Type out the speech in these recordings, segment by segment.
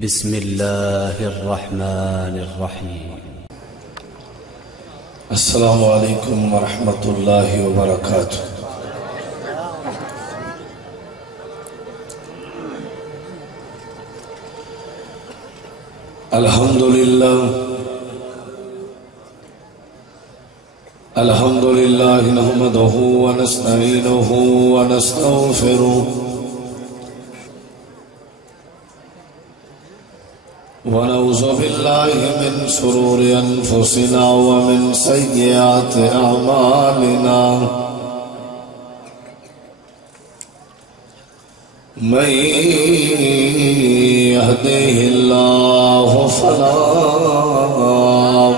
بسم الله الرحمن الرحيم. السلام علیکم ورحمۃ اللہ وبرکاتہ۔ الحمدللہ نحمدہ ونستعینہ ونستغفرہ ونعوذ باللہ من شرور انفسنا ومن سیئات اعمالنا، من يهده الله فلا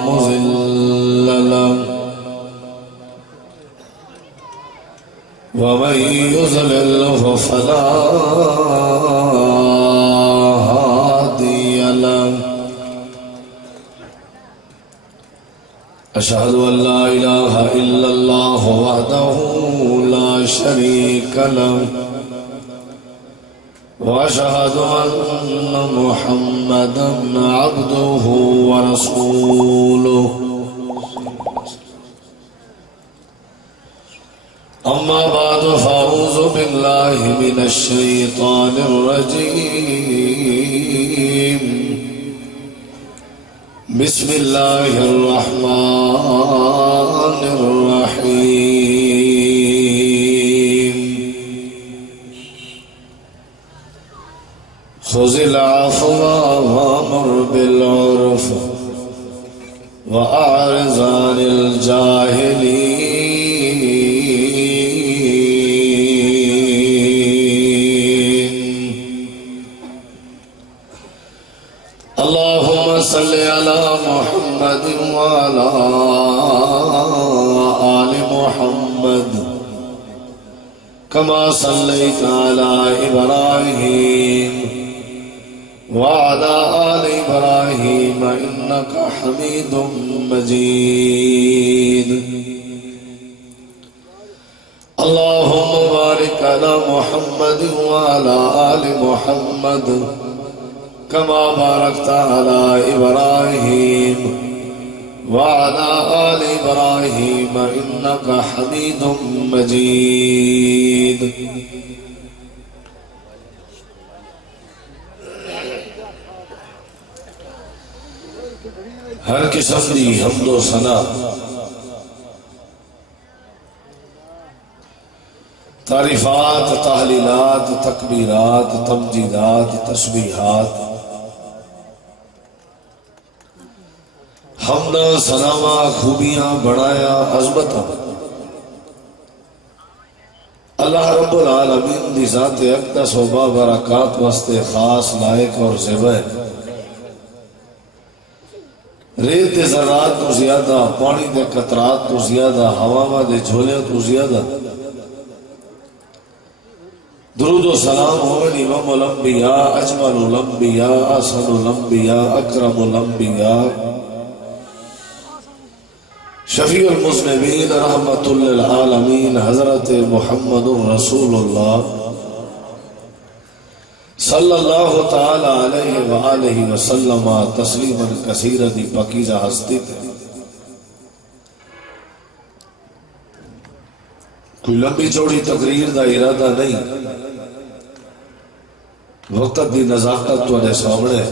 مضل له ومن يضلل فلا هادي له، أشهد أن لا إله إلا الله وحده لا شريك له، وأشهد أن محمدا عبده ورسوله، أما بعد فأعوذ بالله من الشيطان الرجيم، بسم الله الرحمن الرحيم، خذ العفو وأمر بالعرف وأعرض عن الجاهلين، اللهم صل على محمد وعلى آل محمد كما صليت على إبراهيم وعلى آل إبراهيم إنك حميد مجيد، اللهم بارك على محمد وعلى آل محمد كما باركت على إبراهيم وعلى آل إبراهيم إنك حميد مجيد۔ ہر قسم دی حمد و ثنا تعریفات، تحلیلات، تکبیرات، تمجیدات، تسبیحات، حمد ثنا خوبیاں بڑھایا عظمت اللہ رب العالمین دی ذات اقدس و بابرکات واسطے خاص لائق اور زیبہ، ریت دے ذرات تو زیادہ، پانی دے قطرات تو زیادہ، ہوا دے جھولے تو زیادہ درود و سلام ہوئے امام الانبیاء، اجمل الانبیاء، احسن الانبیاء، اکرم الانبیاء، شفیع المذنبین، رحمت للعالمین، حضرت محمد رسول اللہ صلی اللہ تعالی علیہ وآلہ وسلم تسلیما کثیرا دی پاکیزہ ہستی تھے۔ کوئی لمبی چوڑی تقریر دا ارادہ نہیں، وقت دی نزاکت تو نے سامنے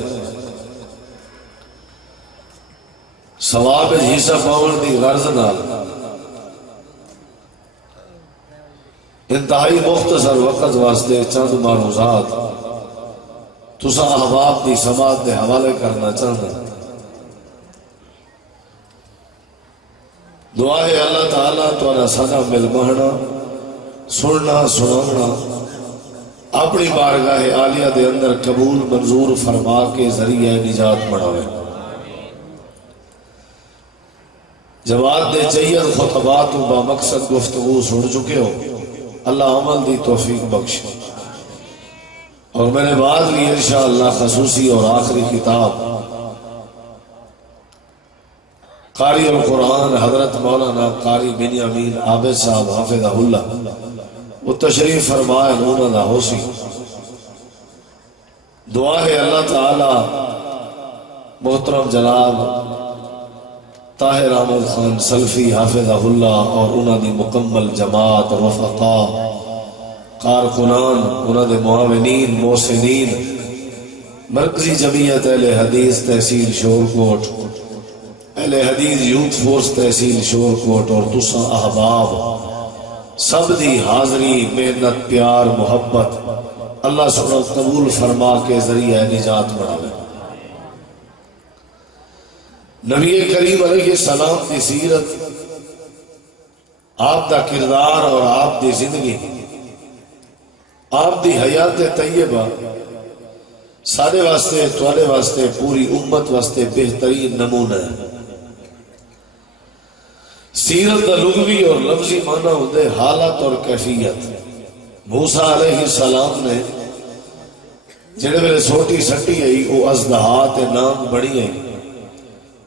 ثواب حصہ پاؤن دی غرض نال انتہائی مختصر وقت واسطے چند معروضات تسا احباب دی سماعت دے حوالے کرنا چاہتا۔ دعا ہے اللہ تعالیٰ تمہارا سدا مل بہنا، سننا سنانا اپنی بارگاہ عالیہ دے اندر قبول منظور فرما کے ذریعہ نجات بناوے۔ جواب دے چیئر خطبات و با مقصد گفتگو سن چکے ہو، اللہ عمل دی توفیق بخش، اور میں نے بعد لی انشاءاللہ خصوصی اور آخری کتاب قاری القرآن حضرت مولانا قاری بنیامین عابد صاحب حافظہ اللہ، وہ تشریف فرمائے انہوں نے ہو سی دعا ہے اللہ تعالی محترم جناب طاہر احمد خان سلفی حافظہ اللہ اور انہوں دی مکمل جماعت رفقا کارکنان انہوں دے معاونین محسنین مرکزی جمعیت اہل حدیث تحصیل شورکوٹ اہل حدیث یوتھ فورس تحصیل شورکوٹ اور تسا احباب سب دی حاضری محنت پیار محبت اللہ سبحانہ قبول فرما کے ذریعہ نجات بناوے۔ نبی کریم علیہ السلام کی سیرت آپ دا کردار اور آپ دی زندگی آپ دی حیات طیبہ سارے واسطے توالے واسطے پوری امت واسطے بہترین نمونہ ہے۔ سیرت دا لغوی اور لفظی معنی ہوندے حالت اور کیفیت۔ موسیٰ علیہ السلام نے جڑے میرے چھوٹی سٹی آئی وہ ازدہات نام بڑی آئی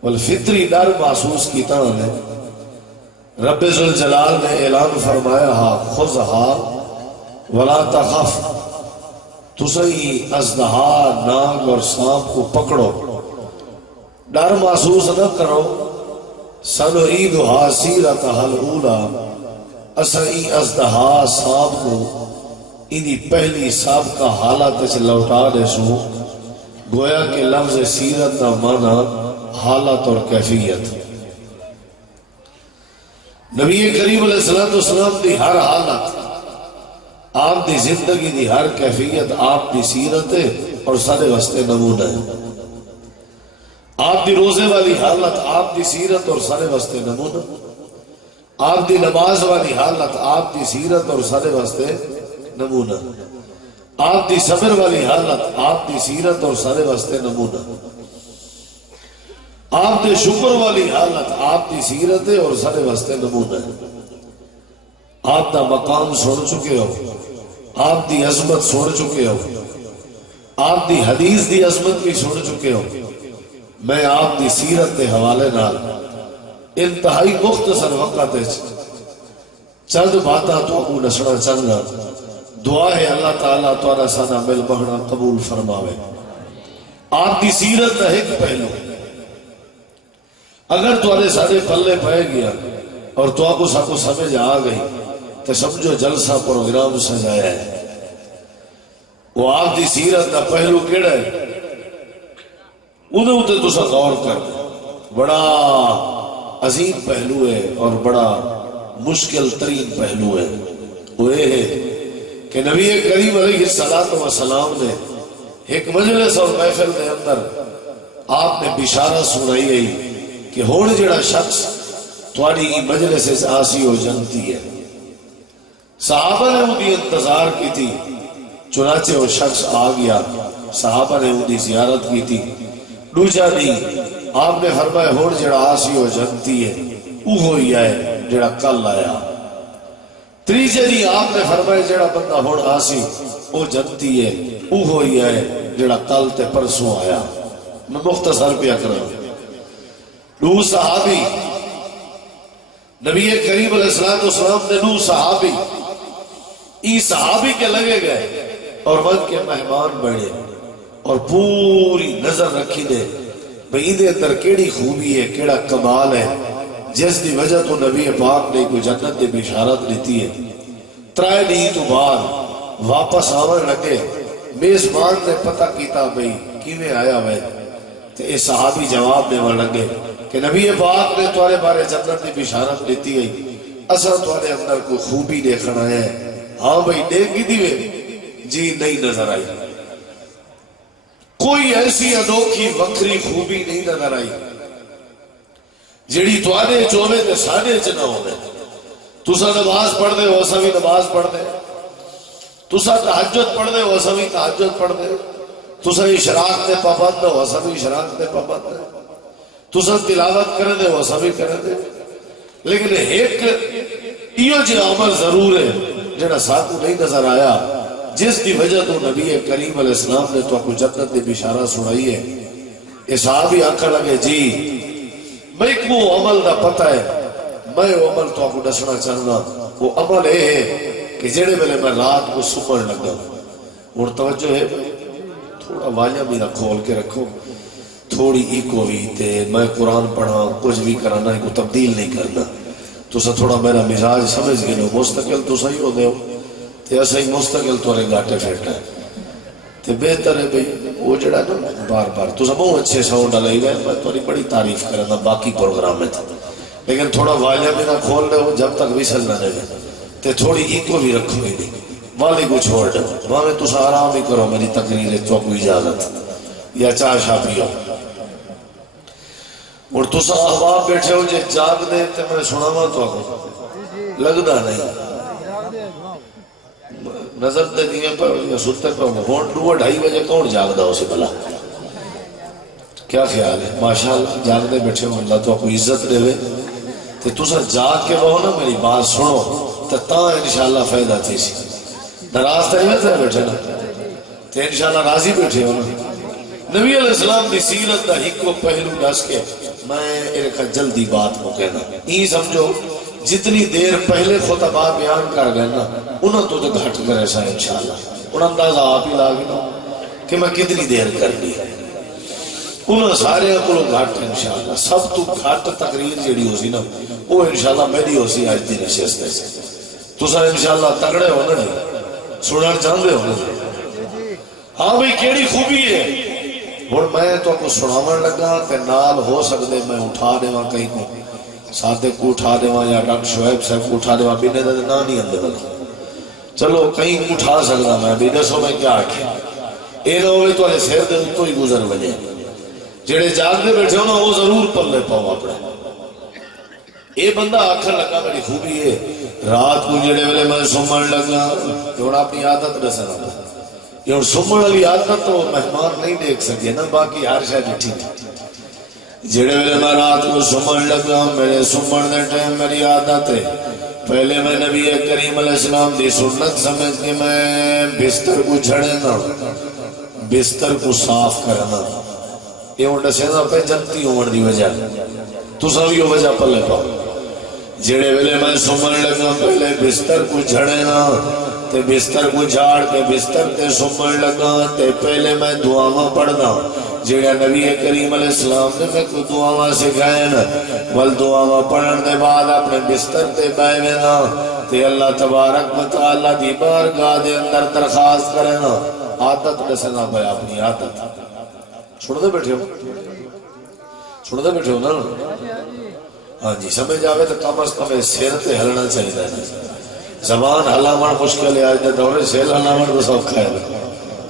والفطری ڈر محسوس کیتا ہے۔ رب ذوالجلال نے اعلان فرمایا خذھا ولا تخف، تسی ازدہا ناگ اور سانپ کو پکڑو، ڈر محسوس نہ کرو۔ سنعیدھا سیرتھا الاولی، اسائی ازدہا سانپ کو انہی پہلی سابقہ حالت لوٹا دے سو۔ گویا کہ لفظ سیرت کا معنی حالت اور کیفیت۔ نبی کریم علیہ السلام دی ہر حالت آپ دی زندگی دی ہر کیفیت آپ دی سیرت ہے اور سارے واسطے نمونہ ہے۔ آپ دی روزے والی حالت آپ دی سیرت اور سارے واسطے نمونہ، آپ دی نماز والی حالت آپ دی سیرت اور سارے واسطے نمونہ، آپ دی صبر والی حالت آپ دی سیرت اور سارے واسطے نمونہ، آپ دی شکر والی حالت آپ دی سیرت ہے اور سارے واسطے نمونہ ہے۔ آپ دا مقام سن چکے ہو، آپ دی عظمت سن چکے ہو، آپ دی حدیث دی عظمت بھی سن چکے ہو۔ میں آپ دی سیرت دے حوالے نال انتہائی مختصر وقت چند باتاں تو کو نسنا چاہنا۔ دعا ہے اللہ تعالیٰ تواڈا سانا مل بہنا قبول فرماوے۔ آپ دی سیرت دا ایک پہلو اگر تواڈے سارے پلے پائے گیا اور تو کو سب سمجھ آ گئی تو سمجھو جلسہ پروگرام سجایا ہے۔ وہ آپ دی سیرت دا پہلو کیڑا ہے انہوں تے تسا غور کر، بڑا عظیم پہلو ہے اور بڑا مشکل ترین پہلو ہے۔ وہ یہ ہے کہ نبی کریم علیہ السلام نے ایک مجلس اور محفل کے اندر آپ نے بشارت سنائی ہے کہ ہون جڑا شخص تواڈی مجلس آسی ہو جانتی ہے۔ صحابہ نے ان کی انتظار کی تھی، چنانچہ وہ شخص آ گیا، صحابہ نے ان کی زیارت کی تھی۔ دوسرا نہیں، آپ نے فرمایا ہون جڑا آسی ہو جانتی ہے وہ ہوئی ہے جڑا کل آیا۔ تیسرے نہیں، آپ نے فرمایا جڑا بندہ ہون آسی وہ جانتی ہے وہ ہوئی ہے جڑا کل تے پرسوں آیا۔ میں مختصر پیا کروں۔ دو صحابی نبی کریم علیہ السلام نے دو صحابی ای صحابی کے لگے گئے اور وقت کے مہمان بڑھے اور پوری نظر رکھی دے بھئی دے اندر کیڑی خوبی ہے کیڑا کمال ہے جس دی وجہ تو نبی پاک نے کوئی جنت دے بشارت لیتی ہے۔ ترائے نہیں تو بعد واپس آور لگے، میزبان نے پتہ کیتا بھئی کیویں آیا ہوئے تو اے صحابی جواب دیوا لگے کہ نبی پاک نے تمہارے بارے جنت دی بشارت لیتی ہے، اصل تمہارے اندر کوئی خوبی دیکھنا ہے۔ ہاں بھئی دیکھ کی دیوے؟ جی نہیں نظر آئی، کوئی ایسی انوکھی وکری خوبی نہیں نظر آئی جیڑی تواڈے چونے تے ساڈے چ نہ ہوے۔ تسا نماز پڑھ دے ہو اساں وی نماز پڑھ دے، تسا تہجد پڑھ دے ہو اساں وی تہجد پڑھ دے، تسا اشراق تے پابند ہو اساں وی اشراق تے پابند ہے، تسا تلاوت کرے دے ہو اساں وی کرے دے، لیکن ایک ایو جہا عمل ضرور ہے جڑا ساتھوں نہیں نظر آیا جس کی وجہ تو نبی کریم علیہ السلام نے تو کو جنت دی بشارت سنائی ہے۔ یہ صحابی آنکھا لگے جی میں کو عمل دا پتہ ہے، میں وہ عمل تو کو دسنا چاہنا، وہ عمل ہے کہ جڑے ویلے میں رات کو سمن لگا۔ اور توجہ ہے تھوڑا واجہ بھی نہ کھول کے رکھو تھوڑی ایکو بھی تے میں قرآن پڑھا کچھ بھی کرانا کو تبدیل نہیں کرنا تو سا تھوڑا میرا مزاج سمجھ گئے لو مستقل تو صحیح ہو دے تے ایسا ہی مستقل تو گاٹے پھیٹا ہے تے بہتر ہے بھئی وہ جڑا نا بار بار تو سا بہت اچھے ساؤنڈ ڈالے گئے میں تھوڑی بڑی تعریف کرنا باقی پروگرام میں تھا لیکن تھوڑا واجہ بھی نہ کھول رہے ہو جب تک وصل نہ رہے تے تھوڑی ایکو بھی رکھو ہی نہیں والی کو چھوڑ دے وہاں میں تو سا آرام ہی کرو میری تقریر تو کوئی اجازت یا چاہ شاہ پیو اور تو سا احباب بیٹھے ہو جے جاگ دے تے میں سناوا تو آگو لگدا نہیں نظر دے دیئے پر یا ستے پر ہون 2:30 بجے کون جاگ دا اسے بلا کیا خیال ہے ماشاءاللہ جاگ دے بیٹھے ہو اللہ تو آپ کو عزت دے وے تے تو سا جاگ کے وہ نا میری بات سنو تا انشاءاللہ فائدہ تھی سی نراز تے نہیں تے بیٹھے نا تے انشاءاللہ راضی بیٹھے ہو نا نبی علیہ السلام دی سیرت دا ہکو پہلو دس کے میں ایک جلدی بات کو کہنا یہ سمجھو جتنی دیر پہلے خطبہ بیان کر گئے نا انہوں تو گھٹ کرے سا انشاءاللہ انہوں اندازہ آپ ہی لاغی نا کہ میں کتنی دیر کر لی انہوں سارے کو گھٹ انشاءاللہ سب تو گھٹ تقریر جیڑی ہو سی نا وہ انشاءاللہ میری ہو سی آج دی نشستے سے تو سا انشاءاللہ تگڑے ہونا نہیں سنر جاندے ہونا نہیں ہاں بھئی کیڑی خوبی ہے اور میں تو کو سناون لگا تے نال ہو سکتے میں اٹھا دے وہاں کہیں کو صادق کو اٹھا دے وہاں یا ڈاکٹر شعیب صاحب کو اٹھا دے وہاں بینے دے نا نہیں اندے بلا چلو کہیں اٹھا سکتا میں بھی دسو میں کیا آکھیں اے نہ ہوئے تو سیر دے تو ہی گزر بجے جڑے جاگ دے بیٹھے ہو نا وہ ضرور پلے پاؤ اپنے اے بندہ آکھر لگا میری خوبی ہے رات کو جڑے ویلے میں سمن لگا جوڑا اپنی عادت رسنا یہ اور سمن علی عادت تو مہمان نہیں دیکھ سکے نا باقی ہر شاید ٹھیک جڑے ویلے میں رات کو سمن لگا میرے سمن دے ٹائم میری عادت ہے پہلے میں نبی کریم علیہ السلام دی سنت سمجھ کے میں بستر کو جھڑنا بستر کو صاف کرنا یہ انڈا سینا پہ جنتی عمر دی وجہ تو سب یہ وجہ پلے پاؤ جڑے ویلے میں سمن لگا پہلے بستر کو جھڑنا تے بستر کو جھاڑ کے بستر تے سمن لگا تے پہلے میں دعاواں پڑھنا جڑا نبی کریم علیہ السلام نے میں کو دعاواں سکھائے نا ول دعاواں پڑھن دے بعد اپنے بستر تے بیٹھے نا تے اللہ تبارک و تعالی دی بارگاہ دے اندر درخواست کرے نا عادت دسنا پے اپنی عادت چھوڑ دے بیٹھے ہو نا ہاں جی سمجھ آوے تو کم از کم سر تے ہلنا چاہیے زبان ہلاوڑ مشکل ہے آج دے دورے سیل ہلاوڑ تو سب کھائے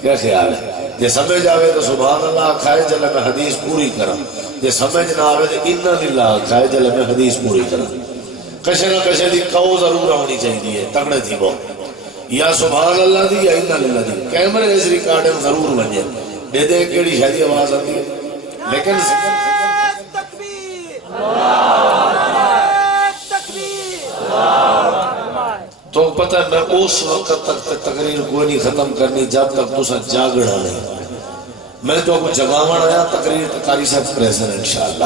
کیا خیال ہے جے سمجھ آوے تو سبحان اللہ کھائے جلے میں حدیث پوری کرا جے سمجھ نہ آوے تو انہ للہ کھائے جلے میں حدیث پوری کرا کشے نہ کشے دی کہو ضرور ہونی چاہیے تکڑے تھی وہ یا سبحان اللہ دی یا انہ للہ دی کیمرے اس ریکارڈ میں ضرور بنجے دے دے کیڑی شاید آواز آتی ہے لیکن تو پتہ میں اس وقت تک تقریر کوئی نہیں ختم کرنی جب تک تو سا جاگڑا نہیں میں تو کو جگاوان آیا تقریر تکاری صاحب پریسن انشاءاللہ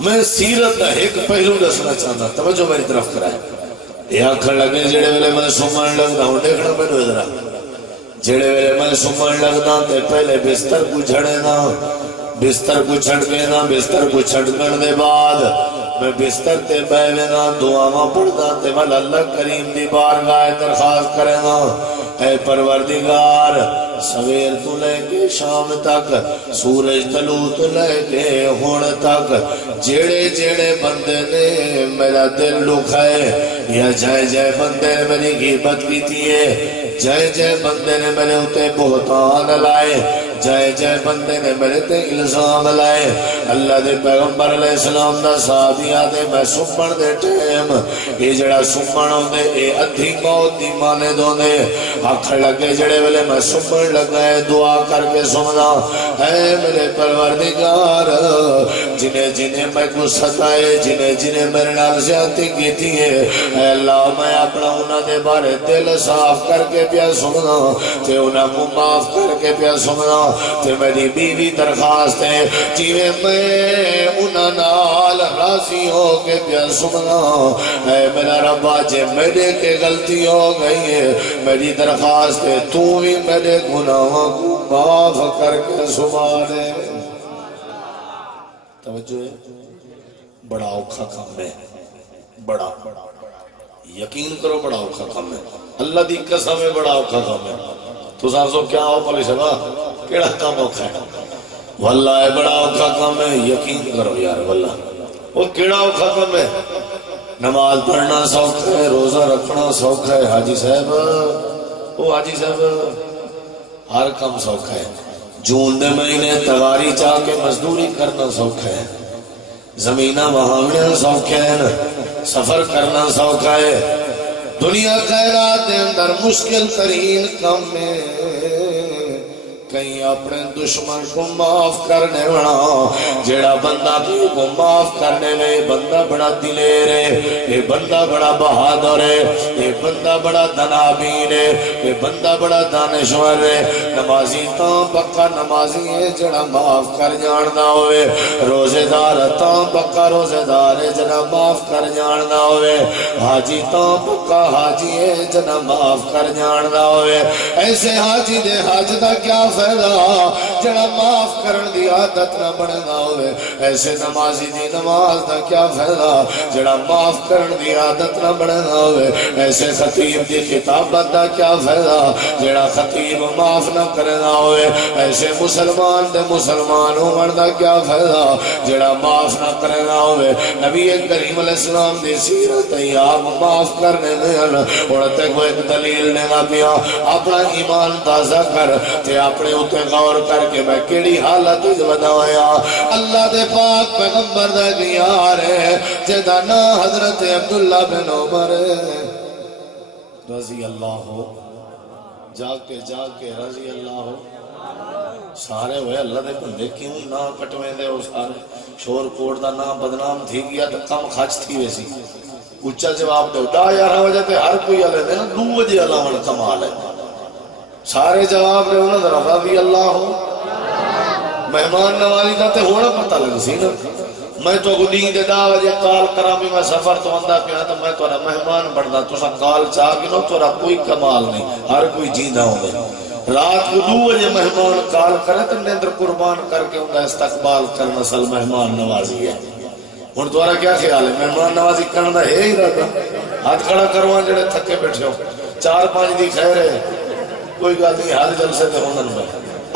میں سیرت دا ایک پہلو دسنا چاہتا توجہ میری طرف کرائے یہ آنکھر لگے جڑے ویلے میں سمان لگنا ہوں دیکھنا میں نو ادھرا جڑے ویلے میں سمان لگنا تے پہلے بستر کو جھڑنا بستر کو چھڑکنا بستر کو چھڑکن دے بعد میں بستر تے بیٹھنا دعاواں پڑھنا تے ول اللہ کریم دی بارگاہ درخواست کرنا اے پروردگار سویر تو لے کے شام تک سورج طلوع تو لے کے ہون تک جیڑے جیڑے بندے نے میرا دل دکھائے یا جائے جائے بندے نے میری غیبت کی تیئے جائے جائے بندے نے میرے ہوتے بہتان لائے جائے جائے بندے نے میرے تے الزام لائے اللہ دے پیغمبر علیہ السلام دا سادیا دے میں سمن دے ٹیم یہ جڑا سمن ہوندے اے ادھی موت دی مانے دوندے آکھر لگے جڑے ویلے میں سمن لگائے دعا کر کے سمنا اے میرے پروردگار جنہیں جنہیں میں کو ستائے جنہیں جنہیں میرے نال زیادتی کی تھی اے اللہ میں اپنا انہاں دے بارے دل صاف کر کے پیا سمنا تے انہاں کو معاف کر کے پیا سمنا تے میری بیوی درخواست ہے جیویں میں انہاں نال راضی ہو کے پیا سمنا اے میرا ربا جے میرے کے غلطی ہو گئی ہے میری درخواست ہے تو بھی میرے گناہوں کو معاف کر کے سما دے. توجہ ہے، بڑا اوکھا کام ہے، بڑا یقین کرو بڑا اوکھا کام ہے. اللہ دی قسم ہے بڑا اوکھا کام ہے. تو سو کیا ہو پولیس صاحب کیڑا کام اوکھا ہے؟ واللہ بڑا اوکھا کام ہے. یقین کرو یار واللہ وہ کیڑا اوکھا کام ہے. نماز پڑھنا سوکھا ہے، روزہ رکھنا سوکھا ہے. حاجی صاحب او حاجی صاحب ہر کام سوکھا ہے. جون دے مہینے تواری چاہ کے مزدوری کرنا سوکھا ہے، زمینہ وہاں سوکھا ہے، سفر کرنا سوکھا ہے. دنیا کائنات دے اندر مشکل ترین کام ہے کہیں اپنے دشمن کو معاف کرنے والا. جیڑا بندہ کو معاف کرنے میں بندہ بڑا دلیر ہے، یہ بندہ بڑا بہادر ہے، یہ بندہ بڑا دنابین ہے، یہ بندہ بڑا دانشور ہے. نمازی تاں پکا نمازی ہے جڑا معاف کر جاندا ہوئے. روزے دار تاں پکا روزے دار ہے جڑا معاف کر جاندا ہوئے. حاجی تاں پکا حاجی ہے جڑا معاف کر جاندا ہوئے. ایسے حاجی دے حج دا کیا فائدہ جڑا معاف کرن دی عادت نہ بننا ہوئے. ایسے نمازی دی نماز دا کیا فائدہ جڑا معاف کرن دی عادت نہ بننا ہوئے. ایسے خطیب دی خطابت دا کیا فائدہ جڑا خطیب معاف نہ کرنا ہوئے. ایسے مسلمان دے مسلمان ہومن دا کیا فائدہ جڑا معاف نہ کرنا ہوئے. نبی کریم علیہ السلام دی سیرت آپ معاف کرنے دے اڑتے کوئی دلیل نے نہ پیا. اپنا ایمان تازہ کر تے اپنے اتے غور کر کے میں کیڑی حالت بدایا. اللہ دے پاک پیغمبر دا دیار ہے جدا نا حضرت عبداللہ بن عمر رضی اللہ ہو. جاگ کے رضی اللہ ہو. سارے ہوئے اللہ دے بندے کیوں نہ کٹویں دے ہو سارے. شور کوٹ دا نام بدنام تھی گیا تو کم خچ تھی ویسی. اچھا جواب دو 10-11 بجے تے ہر کوئی علیہ دے نا 2 بجے اللہ من کمال ہے. سارے جواب دے انہوں نے رضی اللہ ہو. مہمان نوازی دا تے ہونا پتہ لگ سی نا. میں تو گلین دے 10 بجے کال کرا بھی میں سفر تو اندہ پیا تو میں تو مہمان بڑھنا تو سا کال چاہ گنو تو کوئی کمال نہیں. ہر کوئی جیندہ ہوں گے. رات کو 2 بجے مہمان کال کرے تو نیندر قربان کر کے انہیں استقبال کرنا سل مہمان نوازی ہے. ہن تمہارا کیا خیال ہے؟ مہمان نوازی کرنا ہے ہی رہتا. ہاتھ کھڑا کروان جڑے تھکے بیٹھے ہو 4-5 دی خیر ہے کوئی گل نہیں. ہر جلسے تے ہونن میں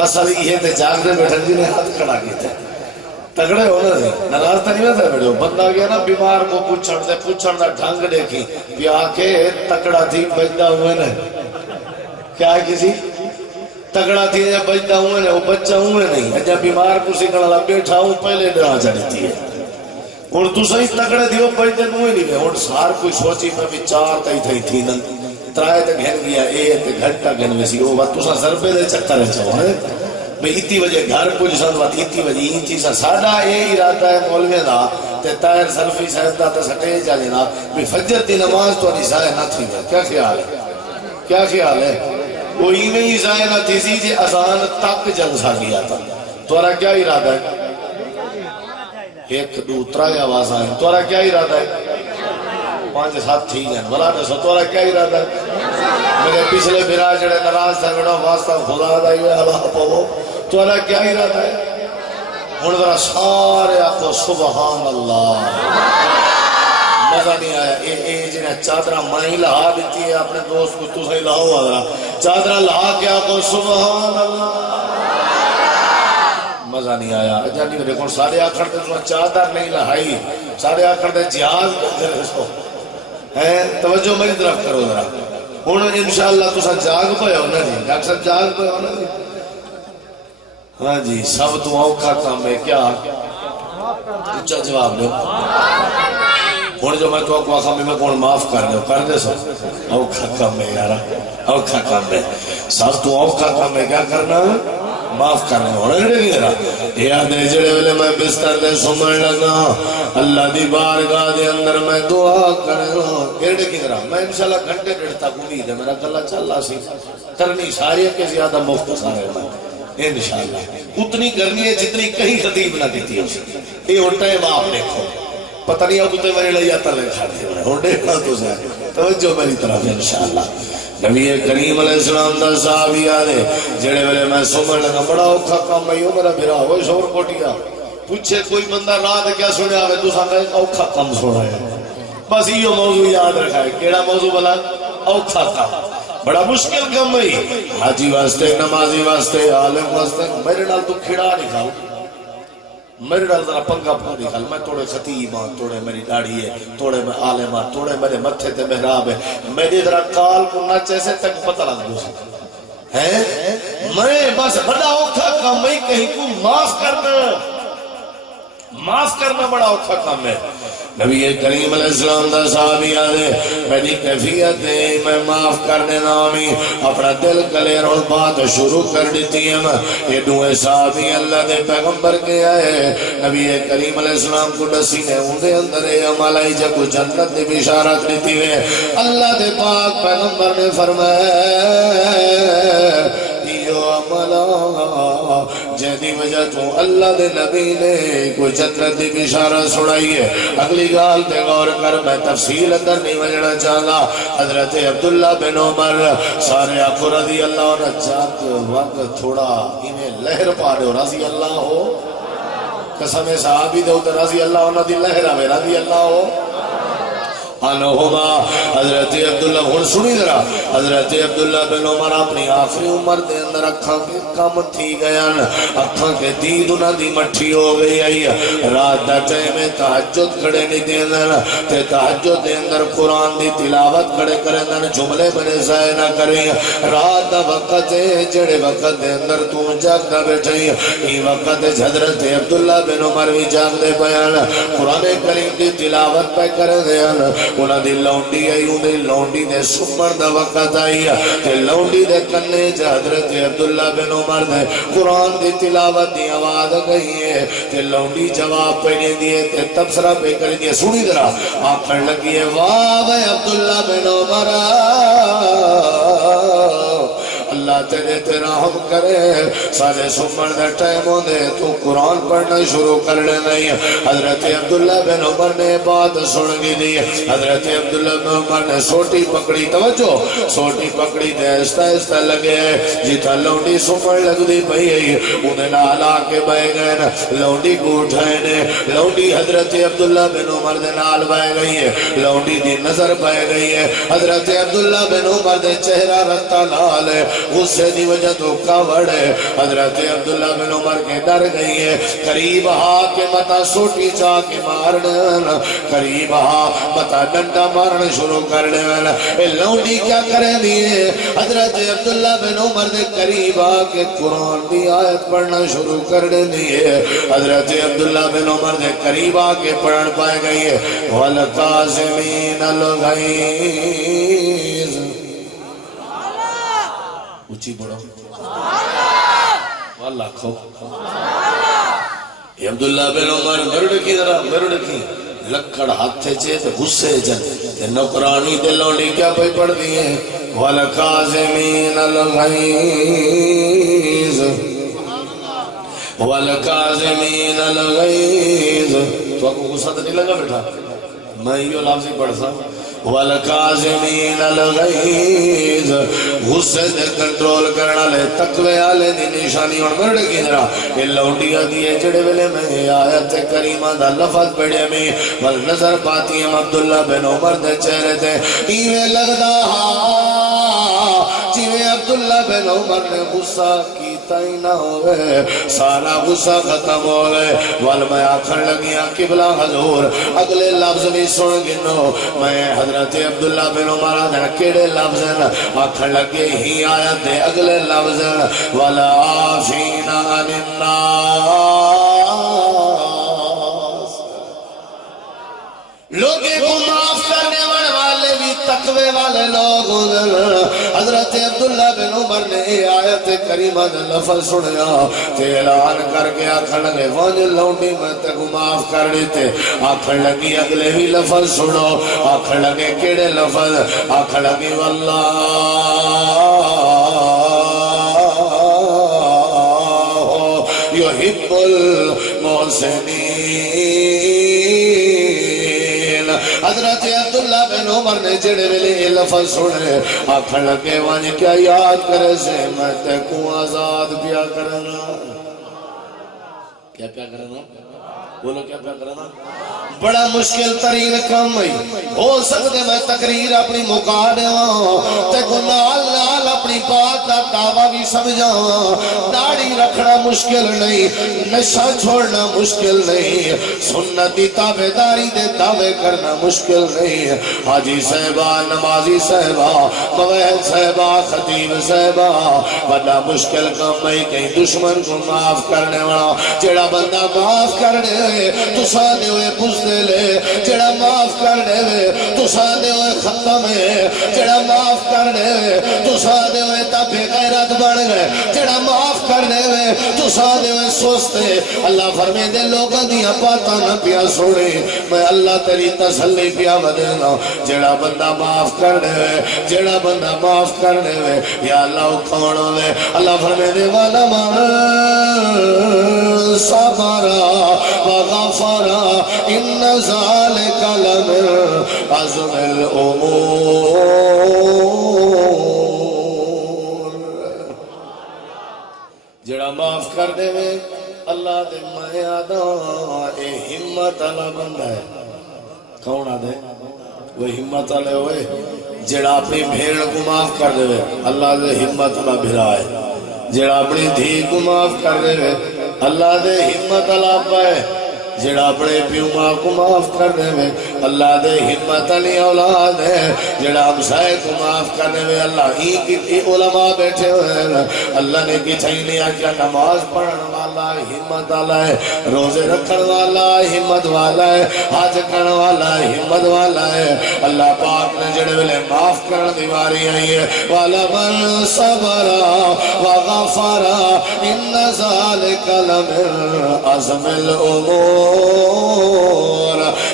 اصل یہ تے جاگ دے بیٹھن جی نے ہاتھ کھڑا کیتا تگڑے ہونا سے ناراض تو نہیں ہوتا بیٹھو. بندہ گیا نا بیمار کو پوچھن دا ڈھنگ دیکھی پیا کے تکڑا تھی بجدا ہوئے نے کیا کسی تگڑا تھی جب بجدا ہوئے نے وہ بچہ ہوئے نہیں. جب بیمار کو سکھنا لا بیٹھا ہوں پہلے ڈرا چڑھتی ہے. ہوں تو صحیح تگڑے دیو بجدے ہوئے نہیں. ہوں سار کوئی سوچی میں بھی 4 تئی تھی نا 3 تے گھن گیا اے تے گھنٹہ گھن ویسی وہ بات تسا ضربے دے چکر چاہو ہے میں اتی وجہ گھر کچھ سن بات اتی وجہ این چیزا ساڈا اے ارادہ ہے مولوی دا تے طاہر سلفی صاحب دا تے سٹیج آ جنا بھی فجر دی نماز تو نہیں ضائع نہ تھی. کیا خیال ہے؟ کیا خیال ہے؟ وہ ایویں ہی ضائع نہ تھی سی جے اذان تک جلسہ گیا تھا. تمہارا کیا ارادہ ہے؟ 1 2 3 آواز آئیں. تمہارا کیا ارادہ ہے؟ 5-7 تھی جائیں بلا دسو تمہارا کیا ارادہ ہے؟ میرے پچھلے برا جڑے ناراض تھا بیٹا واسطہ خدا دا یہ اللہ پاو تمہارا کیا ارادہ ہے؟ ہن ذرا سارے آخو سبحان اللہ. مزہ نہیں آیا. اے جنہیں چادرہ مائی لہا دیتی ہے اپنے دوست کو تو صحیح لاؤ آدھرا چادرہ لہا کے آخو سبحان اللہ. مزہ نہیں آیا. جانی میرے کو سارے آخر دے تو چادر نہیں لہائی سارے آخر دے جہاز کرے سو ہے. توجہ میری طرف کرو ذرا. ہوں انشاءاللہ تسا جاگ پے ہو نا جی. ڈاکٹر صاحب جاگ پے ہو نا جی. ہاں جی سب تو اوکھا کام ہے کیا؟ اچھا جواب دو. ہوں جو میں تو کو آخا میں کون معاف کر دے سو اوکھا کام ہے یار. اوکھا کام ہے سب تو اوکھا کام ہے کیا کرنا؟ معاف کرنے ہونا نہیں رہا. یاد ہے جڑے ویلے میں بستر دے سمجھ لگا اللہ دی بارگاہ دے اندر میں دعا کرنا ایڈے کی طرح میں انشاءاللہ گھنٹے ڈیڑھ تک امید ہے میرا گلا چل سی کرنی ساری کے زیادہ مختصر ہے میں انشاءاللہ اتنی کرنی ہے جتنی کہیں خطیب نہ دیتی ہے. یہ ہوتا ہے آپ دیکھو پتہ نہیں اب تے میرے لئے آتا لے کھاتے ہیں ہوں دیکھنا تو سے توجہ میری طرف انشاءاللہ. نبی کریم علیہ السلام دا صحابی آدھے جڑے ویلے میں سمجھ لگا بڑا اوکھا کام ہے میرا بھرا ہوئے شور کوٹیا پوچھے کوئی بندہ رات کیا سنے آوے تو ساں کہے اوکھا کام سنا ہے بس یہ موضوع یاد رکھا ہے کیڑا موضوع بلا اوکھا کام بڑا مشکل کام ہے حاجی واسطے نمازی واسطے عالم واسطے میرے نال تو کھڑا نہیں کھاؤ میرے نال ذرا پنگا پا نہیں کھال میں توڑے خطیب ہاں توڑے میری داڑھی ہے توڑے میں عالم ہاں توڑے میرے متھے تے محراب ہے میری ذرا کال کو نہ چیسے تک پتہ لگ دو ہے میں بس بڑا اوکھا کام ہے کہیں کو معاف کرنا بڑا اوکھا کام ہے نبی کریم علیہ السلام دا صحابی آدھے میری کیفیت ہے میں معاف کر دینا ہمیں اپنا دل کلیر اور بات شروع کر دیتی ہیں یہ دوئے صحابی اللہ دے پیغمبر کے آئے نبی کریم علیہ السلام کو نسی نے اندھے اندر عمالائی جب کو جنت دے بشارت دیتی ہے اللہ دے پاک پیغمبر نے فرمایا جہدی وجہ تو اللہ دے نبی نے کوئی جنت دی بشارت سڑائی ہے اگلی گال تے غور کر میں تفصیل اندر نہیں وجڑا چاہلا حضرت عبداللہ بن عمر سارے آخو رضی اللہ عنہ جات وقت تھوڑا انہیں لہر پا رہے ہو رضی اللہ ہو قسم صحابی دے ادھر رضی اللہ عنہ دی لہر آوے رضی اللہ ہو عنہما حضرت عبداللہ ہن سنی ذرا حضرت عبداللہ بن عمر اپنی آخری عمر دے اندر اکھاں کے کم تھی گیا اکھاں کے دید انہاں دی مٹھی ہو گئی آئی رات دا ٹائم تہجد کھڑے نہیں دیندن تے تہجد دے اندر قرآن دی تلاوت کھڑے کریں جملے بنے ضائع نہ کریں رات دا وقت ہے جڑے وقت دے اندر تو جاگ نہ بیٹھیں یہ وقت حضرت عبداللہ بن عمر بھی جاگ دے بیان قرآن کریم دی تلاوت پہ کر دیان انہاں دی لونڈی آئی انہیں لونڈی دے سمر دا وقت آئی کہ لونڈی دے کنے جا حضرت عبداللہ بن عمر دے قرآن دی تلاوت دی آواز گئی ہے کہ لونڈی جواب پہنے دیئے تے تبصرہ پہ کر دیئے سنی درہ آخر لگی ہے واہ بے عبداللہ بن عمر اللہ تیرے تیراہم کرے سارے سمر دے ٹائموں دے تو قرآن پڑھنا شروع کر لے نہیں حضرت عبداللہ بن عمر نے بات سنگی دی حضرت عبداللہ بن عمر نے سوٹی پکڑی توجہ سوٹی پکڑی دے ایستا ایستا لگے جیتا لونڈی سمر لگ دی پہی ہے انہیں نالا کے بائے گئے لونڈی کو اٹھائے لونڈی حضرت عبداللہ بن عمر دے نال بائے گئی ہے لونڈی دی نظر بائے گئی ہے حضرت عبداللہ بن عمر دے چہرہ رتا لال ہے غصے دی وجہ تو کاوڑ ہے حضرت عبداللہ بن عمر کے ڈر گئی ہے قریب ہا کے متا سوٹی چاہ کے مارنا قریب ہا متا ڈنڈا مارنا شروع کرنے والا اے لونڈی کیا کرے دیئے حضرت عبداللہ بن عمر دے قریب آ کے قرآن دی آیت پڑھنا شروع کرنے دیئے حضرت عبداللہ بن عمر دے قریب آ کے پڑھن پائے گئی ہے وَالْقَاسِمِينَ الْغَيْظَ اچھی بڑھو واللہ کھو یہ عبداللہ بن عمر مرڑ کی ذرا مرڑ کی لکڑ ہاتھے چیت غصے جن تے نوکرانی دلونڈی کیا پہ پڑھ دیئے وَالْقَاسِمِينَ الْغَيْظَ وَالْقَاسِمِينَ الْغَيْظَ تو آپ کو غصہ تو نہیں لگا بیٹھا میں یہ لفظ ہی پڑھ سا وَالْقَاسِمِينَ الْغَيْظَ غصے دے کنٹرول کرنا لے تقوی آلے دی نشانی اور مرد کی طرح یہ لوٹیا دیئے جڑے ویلے میں آیت کریمہ دا لفظ پڑھے میں والنظر پاتی ہم عبداللہ بن عمر دے چہرے دے ایویں لگدا جیویں عبداللہ بن عمر نے غصہ کیتا ہی نہ ہوئے سارا غصہ ختم ہوئے وال میں آخر لگیا قبلہ حضور اگلے لفظ بھی سن گنو میں حضرت عبداللہ بن عمر آدھر کیڑے لفظ آخر لگے ہی آیت دے اگلے لفظ وَالْعَافِينَ عَنِ النَّاسِ لوگے کو معاف کرنے والے بھی تقوی والے لوگ حضرت عبداللہ بن عمر نے آیت کریمہ نے لفظ سنیا تے اعلان کر کے آکھن لگے وانج لونڈی میں تے کو معاف کر لیتے آکھن لگی اگلے بھی لفظ سنو آکھن لگے کیڑے لفظ آکھن لگی واللہ يحب المحسنين حضرت عبداللہ بن عمر نے جڑے ویلے یہ لفظ سنے آکھن لگے وانج کیا یاد کرے سے میں تے کو آزاد پیا کرنا کیا پیا کرنا بولو کیا پیا کرنا بڑا مشکل ترین کام ہے ہو سکتے میں تقریر اپنی مکا دیا تے کو نال نال اپنی بات دا دعویٰ بھی سمجھا داڑھی رکھنا مشکل نہیں نشہ چھوڑنا مشکل نہیں سنتی تابعداری دے دعوے کرنا مشکل نہیں حاجی صاحبہ نمازی صاحبہ موحد صاحبہ خطیب صاحبہ بڑا مشکل کام ہے کہیں دشمن کو معاف کرنے والا جڑا بندہ معاف کرنے ہوئے تو سانے ہوئے پوچھتے لے جڑا معاف کرنے ہوئے تو سانے ہوئے ختم ہے جڑا معاف کرنے ہوئے تو سانے ہوئے تابے غیرت بڑھ گئے جڑا معاف کرنے ہوئے تو سانے ہوئے سوچتے اللہ فرمے دے لوگاں دیا باتا نہ پیا سوڑے میں اللہ تیری تسلی پیا بدینا جڑا بندہ معاف کرنے ہوئے جڑا بندہ معاف کرنے ہوئے یا اللہ کون ہوئے اللہ فرمے دے والا من صبرا وغفرا ان ذالک لمن عزم الامور جڑا معاف کر دے میں اللہ دے میں آدھا اے ہمت اللہ بندہ ہے کون آدھے وہ ہمت اللہ ہوئے جڑا اپنی بھیڑ کو معاف کر دے اللہ دے ہمت اللہ بھرا ہے جڑا اپنی دھی کو معاف کر دے اللہ دے ہمت اللہ پائے جڑا اپنے پیو ماں کو معاف کرنے میں اللہ دے ہمت علی اولاد ہے جڑا ہمسائے کو معاف کرنے میں اللہ ہی کی علماء بیٹھے ہوئے ہیں اللہ نے کی چھئی نہیں آکیا نماز پڑھنے والا ہمت والا ہے روزے رکھنے والا ہمت والا ہے حج کرنے والا ہمت والا ہے اللہ پاک نے جڑے ویلے معاف کرنے دیواری آئی ہے والا من صبرا وغفرا ان ذالک لمن عزم الامور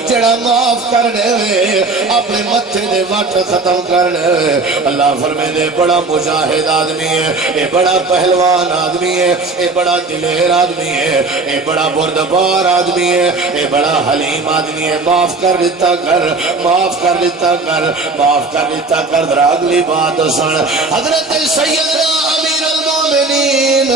جڑا معاف کرنے ہوئے اپنے متھے دے وٹ ختم کرنے ہوئے اللہ فرمے دے بڑا مجاہد آدمی ہے اے بڑا پہلوان آدمی ہے اے بڑا دلیر آدمی ہے اے بڑا بردبار آدمی ہے اے بڑا حلیم آدمی ہے معاف کر دیتا کر معاف کر دیتا کر معاف کر دیتا کر در اگلی بات سن حضرت سیدنا امیر المومنین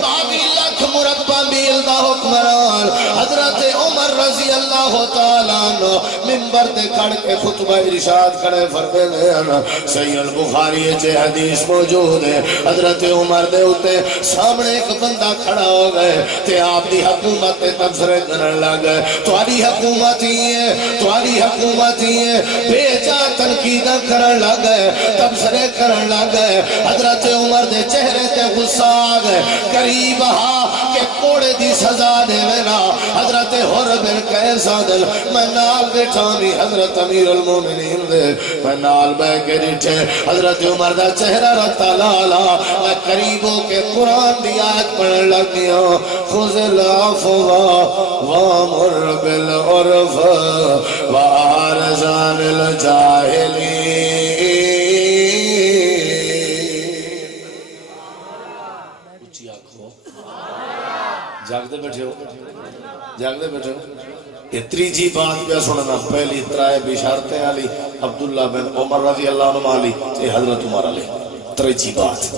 بابی لاکھ مربع میل دا حکمران حضرت عمر رضی اللہ تعالیٰ عنہ منبر دے کھڑ کے خطبہ ارشاد کرے فرمے گئے صحیح البخاری چے حدیث موجود ہے حضرت عمر دے ہوتے سامنے ایک بندہ کھڑا ہو گئے تے آپ دی حکومت تے تبصرے کرن لگ گئے تمہاری حکومت ہی ہے تمہاری حکومت ہی ہے بیجا تنقیدہ کرن لگ گئے تبصرے کرن لگ گئے حضرت عمر دے چہرے تے غصہ آ گئے قریب ہاں کہ کوڑے دی سزا دے میرا حضرت حر بن قیس آدل میں نال بیٹھانی حضرت امیر المومنین دے میں نال بے کے ریٹھے حضرت عمر دا چہرہ رتا لالا میں قریبوں کے قرآن دی آیت پڑھن لگ گیا خذ العفو وامر بالعرف وأعرض عن الجاہلین اچھی آنکھوں جاگتے بیٹھے ہو جاگتے بیٹھے ہو اتری جی بات پہ سننا پہلی ترائے بشارتیں علی عبداللہ بن عمر رضی اللہ عنہ علی تے حضرت عمر علی تری جی بات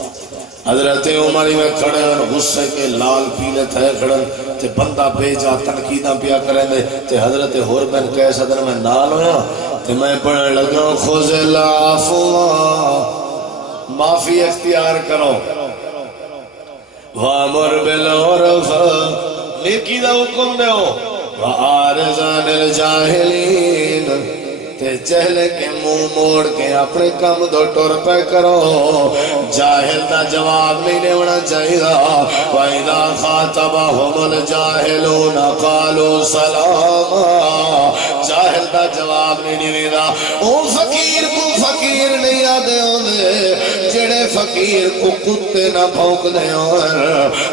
حضرت عمر میں کھڑے ہیں غصے کے لال پیلے تھے کھڑن تے بندہ بیجا تنقیدہ پیا کریں دے تے حضرت حر بن قیس ادھر میں نال ہویا تے میں پڑھنے لگا خذ العفو معافی اختیار کرو وامر بالعرف نیکی دا حکم دے ہو وَآرِزَ عَنِ الْجَاهِلِينَ تے جہلے کے منہ موڑ کے اپنے کم دو ٹور پہ کرو جاہل دا جواب نہیں دینا چاہیے وَإِذَا خَاطَبَهُمُ الْجَاهِلُونَ قَالُوا سَلَامًا جاہل دا جواب نہیں دینا او فقیر کو فقیر نہیں آدھے ہوں ہوئے جڑے فقیر کو کتے نہ بھونک دے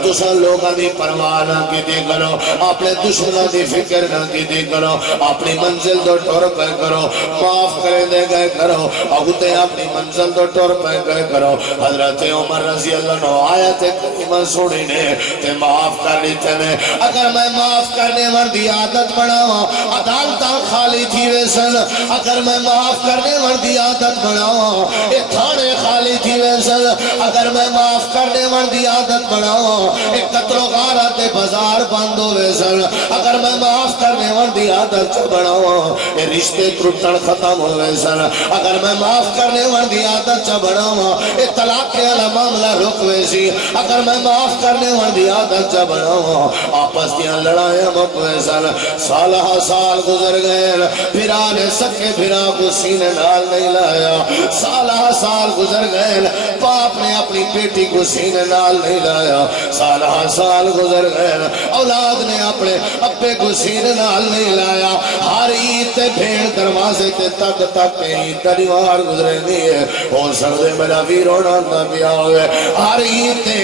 تساں لوگاں دی پرواہ نہ کیتی کرو اپنے دشمناں دی فکر نہ کیتی کرو اپنی منزل تو ٹر پے کرو معاف کرے دے گئے کرو اگتے اپنی منزل تو ٹر پے گئے کرو حضرت عمر رضی اللہ عنہ آیت کریمہ سنی نے تے معاف کر لیتے نے اگر میں معاف کرنے وردی عادت بناواں عدالتاں خالی تھی ویسن اگر میں معاف کرنے وردی عادت بناواں اے تھانے خالی تھی ویسن اگر میں معاف کرنے وردی عادت بناواں اے قتل و غارت بازار بند ہوئے سن اگر میں معاف کرنے وردی عادت بناواں اے رشتے ٹوٹن ختم ہوئے سن اگر میں معاف کرنے وردی عادت بناواں اے طلاق والا معاملہ رکوے سی اگر میں معاف کرنے وردی عادت بناواں آپس دیاں لڑائیاں مکوے سن سالہ سال گزر گئے پھرا نے سکے پھرا کو سینے نال نہیں لایا سالہ سال گزر گئے باپ نے اپنی بیٹی کو سینے نال نہیں لایا سالہ سال گزر گئے اولاد نے اپنے ابے کو سینے نال نہیں لایا ہر عید تے بھیڑ دروازے تے تک تک عید دا دیوار گزرے نہیں ہے ہو سکدے میرا ویرونا نہ پیا ہوئے ہر عید تے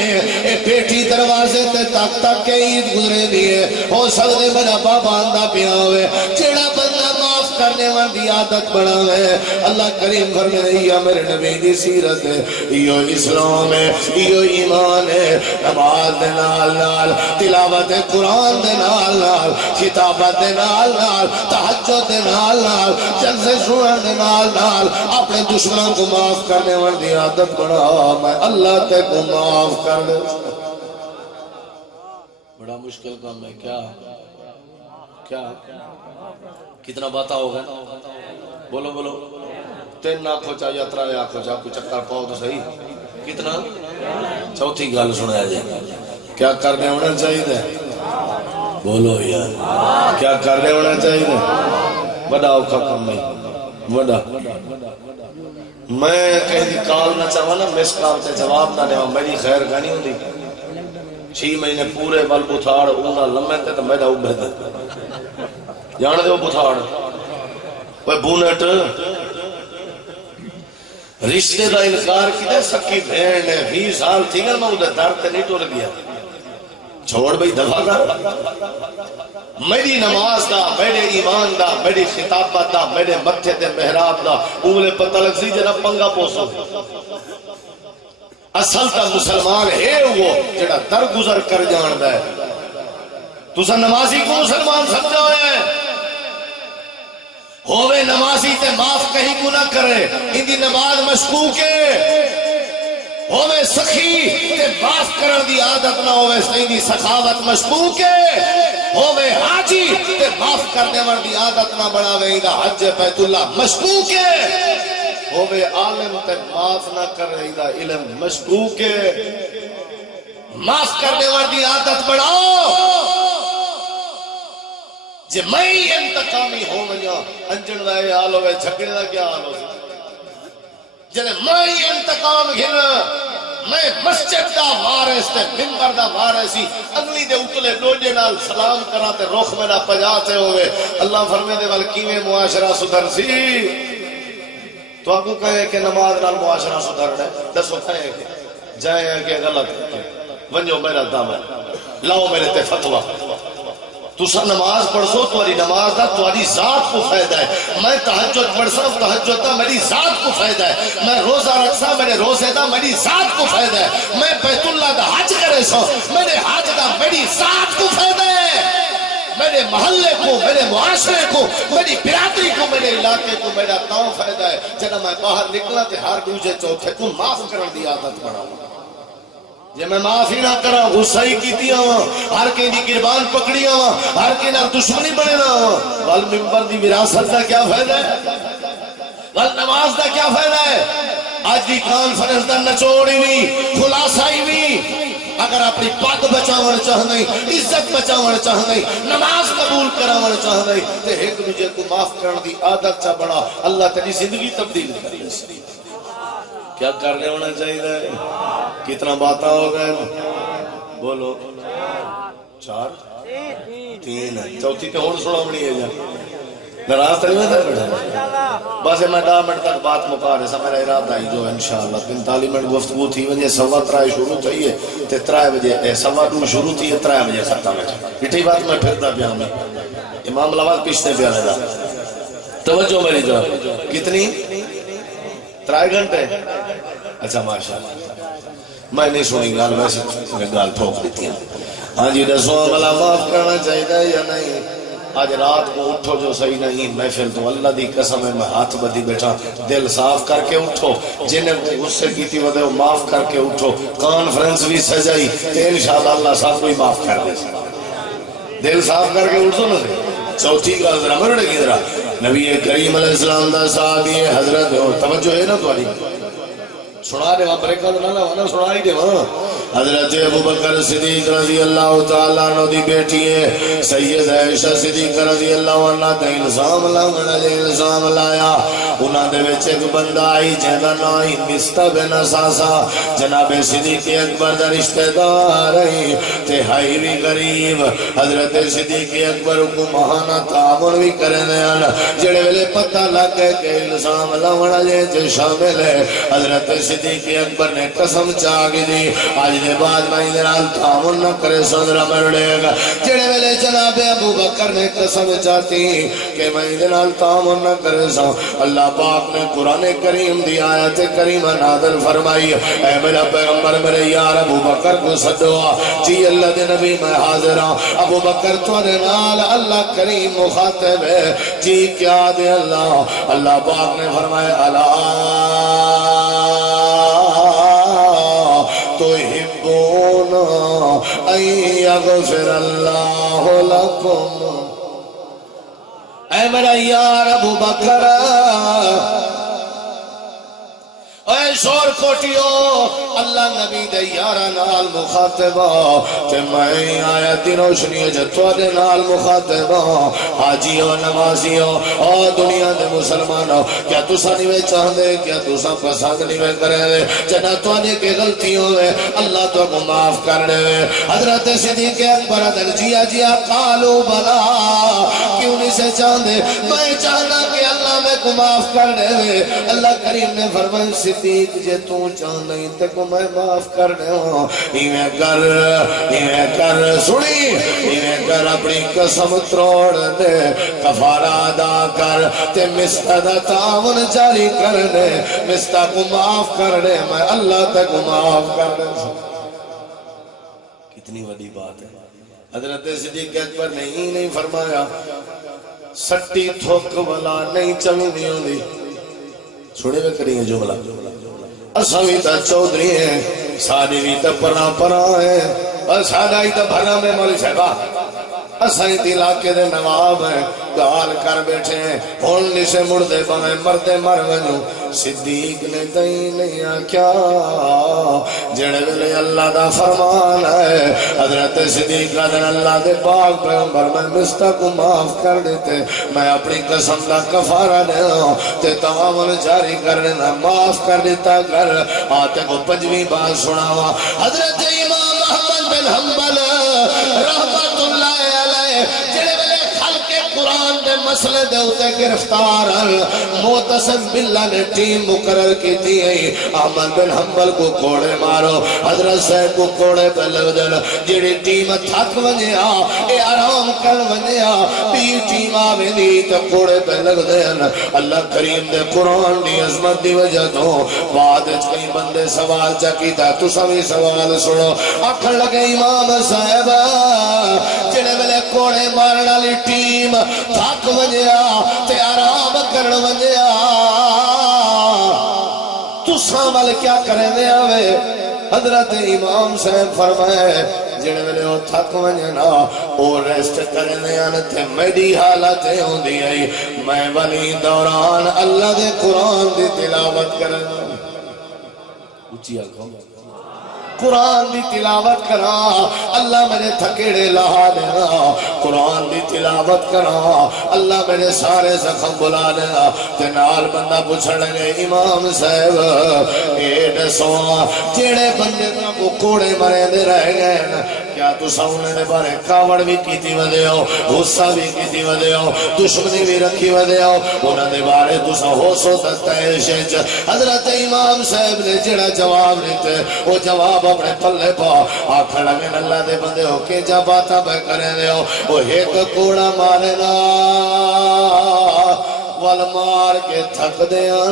اے بیٹی دروازے تے تک تک عید گزرے نہیں ہے ہو سکدے میرا بابا نہ پیا ہوئے جیڑا بندہ معاف کرنے والی عادت بڑا ہے اللہ کریم فرمائے یا میرے نبی دی سیرت ہے یہ اسلام ہے یہ ایمان ہے نماز دے نال نال تلاوت قرآن دے نال نال کتابت دے نال نال تہجد دے نال نال جلسے سنن دے نال نال اپنے دشمنوں کو معاف کرنے والی عادت بڑا میں اللہ تے کو معاف کر دے بڑا مشکل کام ہے کیا کتنا باتا ہوگا بولو بولو تین آنکھوں چاہ یا ترائے آنکھوں چاہ کوئی چکر پاؤ تو صحیح کتنا چوتھی گل سنایا جائے کیا کرنے ہونا چاہیے بولو یار کیا کرنے ہونا چاہیے بڑا اوکھا کم نہیں بڑا میں کہیں دی کال نہ چاہوا نا مس کال تے جواب نہ دے میری خیر گانی ہوں دی 6 مہینے پورے بل بتھاڑ اونا لمحے تے تو میرا اوبے تے جان دے وہ بتھاڑ وہ بونٹ رشتے دا انکار کیتے سکی بھیڑ نے 20 سال تھی گا میں ادھر در تے نہیں ٹر گیا چھوڑ بھئی دفع کر میری نماز دا میرے ایمان دا میری خطابت دا میرے متھے تے محراب دا انگلے پتہ لگ سی جناب پنگا پوسو اصل تا مسلمان ہے وہ جڑا در گزر کر جان دا ہے تو سا نمازی کو مسلمان سمجھا ہے ہووے نمازی تے معاف کہیں کو نہ کرے اندی نماز مشکوک ہے ہووے سخی تے معاف کرن دی عادت نہ ہووے سیدی سخاوت مشکوک ہے ہووے حاجی تے معاف کرنے والی عادت نہ بناوے دا حج بیت اللہ مشکوک ہے ہووے عالم تے معاف نہ کرے دا علم مشکوک ہے معاف کرنے والی عادت بڑھاؤ جے میں انتقامی ہو ونجا انجن دا یہ حال ہوئے جھگڑے دا کیا حال ہو جنے میں انتقام گھنا میں مسجد دا وارث تے منبر دا وارثی اگلی دے اتلے ڈوجے نال سلام کرا تے رخ میرا پجاتے ہوئے اللہ فرمے دے وال کیویں معاشرہ سدھر سی تو آپ کو کہے کہ نماز نال معاشرہ سدھر ہے دسو کہے کہ جائے کہ غلط ونجو میرا دام ہے لاؤ میرے تے فتوہ تسا نماز پڑھ سو تمہاری نماز دا تمہاری ذات کو فائدہ ہے میں تہجد پڑھ سا تہجد دا میری ذات کو فائدہ ہے میں روزہ رکھ سا میرے روزے دا میری ذات کو فائدہ ہے میں بیت اللہ دا حج کرے سو میرے حج دا میری ذات کو فائدہ ہے میرے محلے کو میرے معاشرے کو میری برادری کو میرے علاقے کو میرا تاؤں فائدہ ہے جنہا میں باہر نکلا تے ہر دوجے چوتھے کو معاف کرن دی عادت بڑھاؤں جے میں معافی نہ کرا غصہ ہی کیتی ہوں ہر کے دی قربان پکڑی ہوں ہر کے نال دشمنی بنے نہ ہوں وال منبر دی وراثت دا کیا فائدہ ہے وال نماز دا کیا فائدہ ہے آج دی کانفرنس دا نچوڑی ہوئی خلاصائی ہوئی اگر اپنی پاک بچاون چاہ نہیں عزت بچاون چاہ نہیں نماز قبول کراون چاہ نہیں تے ایک دوجے کو معاف کرن دی عادت چا بڑا اللہ تیری زندگی تبدیل کری کیا کرنے ہونا چاہیے کتنا باتاں ہو گئے بولو 4 3 چوتھی تے ہون سنا بنی ہے جا ناراض تو نہیں بیٹھا بس میں 10 منٹ تک بات مکا رہے سا میرا ارادہ ہی جو انشاءاللہ 45 منٹ گفتگو تھی وجہ 3:15 شروع تھی ہے تے 3 بجے 2:15 شروع تھی ہے 3 بجے ختم ہے اٹھی بات میں پھردا پیا میں امام لواز پیچھے پیا رہا توجہ میری جان کتنی 3 گھنٹے اچھا ماشاءاللہ میں نہیں سنی گال ویسے میں گال ٹھوک دیتی ہیں ہاں جی دسو عملہ معاف کرنا چاہیے یا نہیں آج رات کو اٹھو جو صحیح نہیں محفل تو اللہ دی قسم ہے میں ہاتھ بدی بیٹھا دل صاف کر کے اٹھو جنہیں غصے کی تھی وہ معاف کر کے اٹھو کانفرنس بھی سجائی تے انشاءاللہ اللہ صاحب کوئی معاف کر دے دل صاف کر کے اٹھو نا چوتھی کا ذرا مرڑے کی ذرا نبی کریم علیہ السلام دا صحابی حضرت توجہ ہے نا تمہاری سنا دے وہاں بریکہ نہ سنا ہی دے وہاں حضرت ابو بکر صدیق رضی اللہ تعالیٰ عنہ دی بیٹی ہے سید عائشہ صدیق رضی اللہ عنہ دا الزام لایا انہاں دے وچ ایک بندہ آئی جہاں نائی مستہ بن اساسا جناب صدیق اکبر دا رشتہ دار ہے تے ہائی بھی غریب حضرت صدیق اکبر کو مہانہ تعامل بھی کرنے آنا جڑے ویلے پتہ لگ گئے کہ الزام لاونا جے شامل ہے حضرت صدیق اکبر نے قسم چاگی دی آج دے بعد میں انہال تعامل نہ کرے سندرہ مرڑے گا جڑے ویلے جناب ابو بکر نے قسم چاہتی کہ میں انہال تعامل نہ کرے سا اللہ پاک نے قرآن کریم دی آیت کریم نادر فرمائی اے میرا پیغمبر میرے یار ابو بکر کو صدوا جی اللہ دے نبی میں حاضر ہوں ابو بکر تو نال اللہ کریم مخاطب ہے جی کیا دے اللہ پاک نے فرمایا اللہ تحبون ان یغفر اللہ لکم اے میرا یار ابو بکر اے شور کوٹیو اللہ نبی دے یارہ نال مخاطبہ کہ میں آیت روشنی جتوہ دے نال مخاطبہ حاجیو نمازیو اور دنیا دے مسلمانوں کیا تسا نیوے چاہدے کیا تسا پسند نیوے کرے جنہ تو آنے کے غلطیوں میں اللہ تو کو معاف کرنے میں حضرت صدیق اکبر دل جیا قالو بلا کیوں نہیں سے چاہدے میں چاہنا کہ اللہ میں کو معاف کرنے میں اللہ کریم نے فرمائے صدیق جے تو چاہنے تے کو میں معاف کرنے ہوں ایویں کر سنی ایویں کر اپنی قسم تروڑ دے کفارہ ادا کر تے مستہ دا تعاون جاری کر دے مستہ کو معاف کر دے میں اللہ تے کو معاف کر دے کتنی بڑی بات ہے حضرت صدیق اکبر نے ہی نہیں فرمایا سٹی تھوک والا نہیں چلنی ہوندی چھوڑے میں کریں گے جملہ اساوی تا چودری ہیں سادی بھی تا پرا ہے اور سادائی تا بھرا میں مولی صاحبہ اسائی تی علاقے دے نواب ہیں گال کر بیٹھے ہیں ہونی سے مردے بنے مردے مر گنو صدیق نے دئی نہیں آکیا جڑے ویلے اللہ دا فرمان ہے حضرت صدیق کا دن اللہ دے پاک پیغمبر میں مستہ کو معاف کر دیتے میں اپنی قسم دا کفارہ دے ہوں تے تعاون جاری کرنا معاف کر دیتا کر آتے کو 5ویں بات سناوا حضرت امام احمد بن حنبل رحمت اللہ علیہ جڑے ویلے خلق قرآن دے مسئلے دے ہوتے گرفتار معتصم باللہ نے ٹیم مقرر کی تھی احمد بن حنبل کو کوڑے مارو حضرت صاحب کو کوڑے پہ لگ دن جیڑی ٹیم تھک ونیا اے آرام کر ونیا بھی ٹیم آوے دی تو کوڑے پہ لگ دن اللہ کریم دے قرآن دی عظمت دی وجہ تو بعد کئی بندے سوال چکیتا تو سبھی سوال سنو آکھر لگے امام صاحب جڑے ویلے کوڑے مارنا لی ٹیم تھک ونیا تے آرام کرن ونیا تو سامل کیا کرے دے آوے حضرت امام صاحب فرمائے جڑے ویلے وہ تھک ونیا او ریسٹ کرنے آنتے میڈی حالتیں ہوں دی آئی میں ولی دوران اللہ دے قرآن دی تلاوت کرنا اچھی آگا قرآن دی تلاوت کرا اللہ میرے تھکیڑے لہا دینا قرآن دی تلاوت کرا اللہ میرے سارے زخم بلا دینا تنال بندہ پوچھڑ گئے امام صاحب اے دسو جیڑے بندے کو کوڑے مرے دے رہ گئے کیا تو سامنے دے بارے کاوڑ بھی کیتی ودے ہو غصہ بھی کیتی ودے ہو دشمنی بھی رکھی ودے ہو انہاں دے بارے تو سا ہو سو تتائش حضرت امام صاحب نے جڑا جواب لیتے وہ جواب اپنے پلے پا آکھا لگے اللہ دے بندے ہو کہ جا باتا بے کرے دے ہو وہ ایک کوڑا مارے نا والمار کے تھک دیاں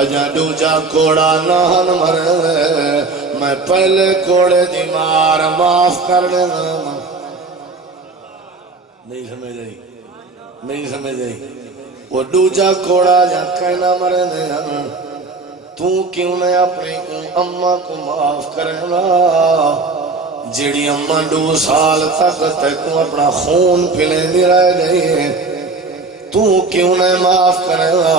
اجا دوجا کوڑا نہن مرے میں پہلے کوڑے دی مار معاف کر دینا نہیں سمجھ رہی نہیں سمجھ رہی وہ دوجا کوڑا جا کہنا مرے دیاں تو کیوں نے اپنی اممہ کو معاف کرنا جیڑی اممہ 2 سال تک تکوں اپنا خون پلے دی رہ گئی تو کیوں نے معاف کرے گا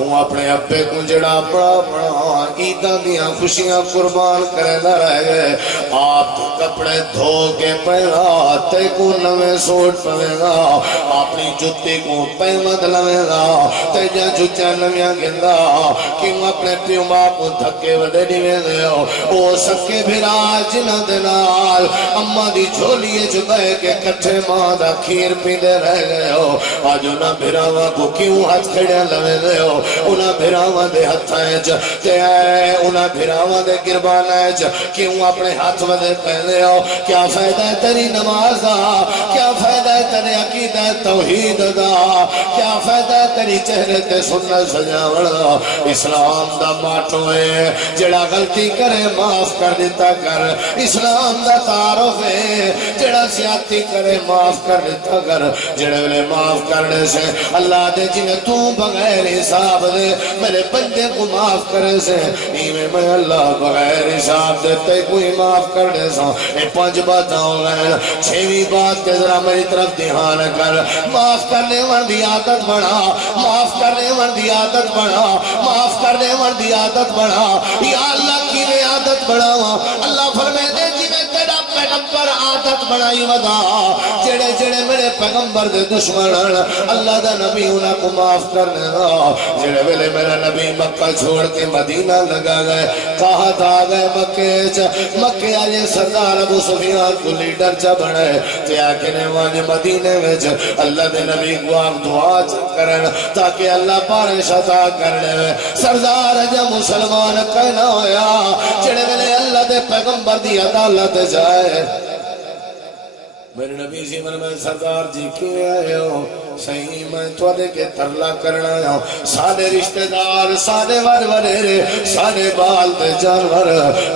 وہ اپنے ابے کو جڑا بڑا عیدہ دیاں خوشیاں قربان کرے نہ رہ گئے آپ کپڑے دھو کے پہنا تے کو نوے سوٹ پہنے گا اپنی جتی کو پہمد لوے گا تے جا جتیا نویاں گندہ کیوں اپنے پیو ماں کو دھکے ودے دیوے دے ہو او سکے بھرا جنہ دنال اممہ دی جھولیے جبے کے کٹھے ماں دا کھیر پیندے رہ گئے ہو آجو نہ بھراواں کو کیوں ہاتھ کھڑے لوے دے ہو انہاں بھراواں دے ہتھائیں تے اے انہاں بھراواں دے گربانیں کیوں اپنے ہاتھ ودے پہنے ہو کیا فائدہ ہے تیری نماز دا کیا فائدہ ہے تیری عقیدہ توحید دا کیا فائدہ ہے تیری چہرے تے سنت سجاوڑ دا اسلام دا ماٹو ہے جڑا غلطی کرے معاف کر دیتا کر اسلام دا تعارف ہے جڑا زیادتی کرے معاف کر دیتا کر جڑے ویلے معاف کرنے سے اللہ دے جنہیں تو بغیر حساب دے میرے بندے کو معاف کرے سے ایمیں میں اللہ بغیر حساب دیتے کوئی معاف کر دے سا اے 5 باتاں ہو گئے 6ویں بات کے ذرا میری طرف دھیان کر معاف کرنے والی عادت بڑھا معاف کرنے والی عادت بڑھا معاف کرنے والی عادت بڑھا یا اللہ کی میں عادت بڑھاواں اللہ فرمائے دے جی میں تیرا پیغمبر عادت بڑھائی ودا جڑے جڑے میرے پیغمبر دے دشمن اللہ دا نبی انہاں کو معاف کرنے دا جڑے ویلے میرا نبی مکہ چھوڑ کے مدینہ لگا گئے کہاں تھا گئے مکہ آجے سردار ابو سفیان کو لیڈر چا بڑھے تے آکھنے وانے مدینے ویچ اللہ دے نبی کو آپ دعا کرن تاکہ اللہ بارش عطا کرنے سردار جا مسلمان کہنا ہویا جڑے ویلے اللہ دے پیغمبر دی عدالت جائے میرے نبی سی من میں سردار جی کیوں آئے ہو صحیح میں توڑے کے ترلا کرنا آیا سارے رشتہ دار سارے ورورے سارے بال دے جانور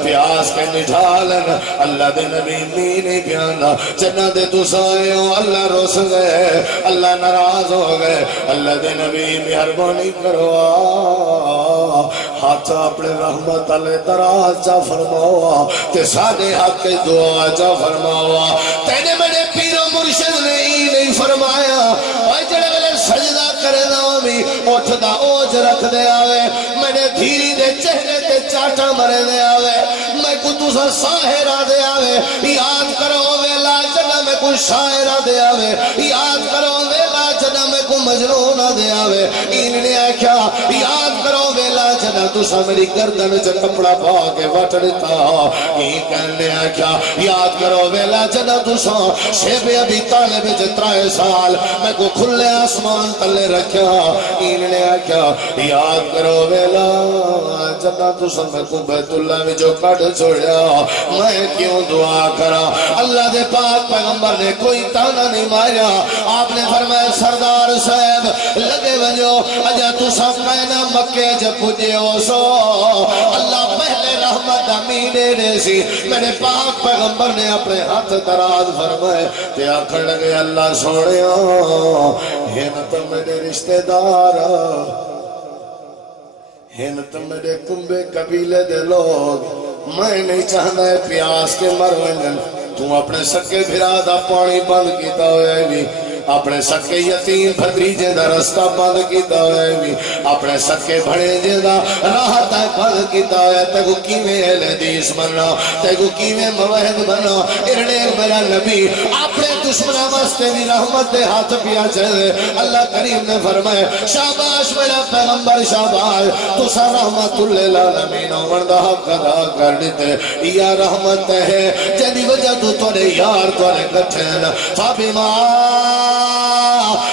پیاس کے نٹھالن اللہ دے نبی نہیں پیانا جنہ دے تو سائے ہو اللہ روس گئے اللہ ناراض ہو گئے اللہ دے نبی مہربانی کرو ہاتھ اپنے رحمت علیہ دراز جا فرماوا تے سارے حق کے دعا جا فرماوا تینے میرے پیر و مرشد نے ہی نہیں فرمایا اور جڑے والے سجدہ کرے دا بھی اٹھ دا اوج رکھ دے آوے میرے دھیری دے چہرے تے چاٹا مرے دے آوے میں کو دوسرا ساہرہ دے آوے یاد کرو ویلا جنہ میں کو شاعرہ دے آوے یاد کرو ویلا جنہ میں کو مجنونہ دے آوے انہیں کیا یاد کرو ویلا جنہ تسا میری گردن سے کپڑا پا کے وٹ دیتا یہ کہنے کیا یاد کرو ویلا جنہ تسا شیب ابھی طالب جترائے سال میں کو کھلے آسمان تلے رکھا انہیں کیا یاد کرو ویلا جنہ تسا میں کو بیت اللہ میں جو کٹ چھوڑیا میں کیوں دعا کرا اللہ دے پاک پیغمبر نے کوئی تانا نہیں ماریا آپ نے فرمایا سردار صاحب لگے وجو اجا تسا کہنا مکے جب پجے ہو سو اللہ پہلے رحمت امینے نے سی میرے پاک پیغمبر نے اپنے ہاتھ دراز فرمائے تے آکھر لگے اللہ سوڑے ہنت میرے رشتہ دار ہنت میرے کمبے قبیلے دے لوگ میں نہیں چاہتا ہے پیاس کے مر ونجن تو اپنے سکے بھرا دا پانی بند کیتا ہوئے بھی اپنے سکے یتیم بھتیجے دا رستہ بند کیتا ہوئے بھی اپنے سکے بھڑے دا راہ تے بند کیتا ہوئے تے کو کیویں اہل حدیث بننا تے کو کیویں موحد بننا ارڑے میرا نبی اپنے دشمنوں واسطے بھی رحمت دے ہاتھ پیا چلے اللہ کریم نے فرمایا شاباش میرا پیغمبر شاباش تو سا رحمت للعالمین ہون دا حق ادا کر دیتے یا رحمت ہے جدی وجہ تو تورے یار تورے کٹھن فبما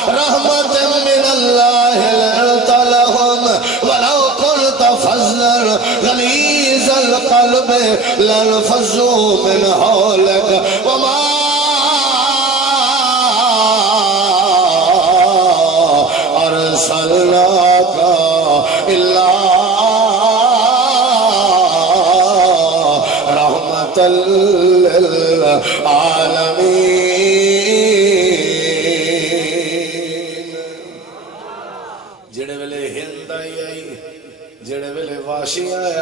رحمت من اللہ لنت لهم ولو كنت فظا غلیظ القلب لانفضوا من حولك وما ارسلناك الا رحمت للعالمین